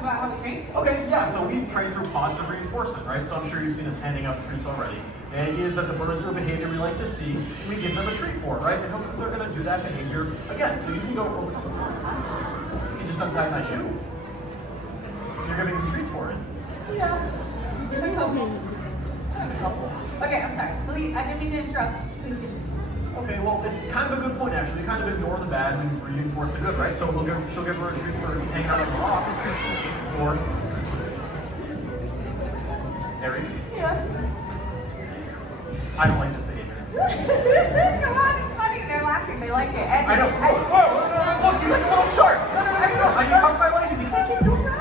about how we train? Okay, yeah, so we train through positive reinforcement, right? So I'm sure you've seen us handing out treats already. The idea is that the birds do a behavior we like to see, we give them a treat for it, right? In hopes that they're going to do that behavior again. So you can go over. You just untied my shoe. You're giving them treats for it. Yeah. Just a couple. Just a couple. Okay, I'm sorry. Please, I didn't mean to interrupt. Please continue. Okay, well, it's kind of a good point, actually. We kind of ignore the bad and we reinforce the good, right? So she'll give her a treat for hanging out on the rock. Or, Harry, Yeah. I don't like this behavior. Come on, it's funny. They're laughing. They like it. And, I know. Whoa, look, he's like a little shark. No, I need to talk to my ladies. He can't keep doing that.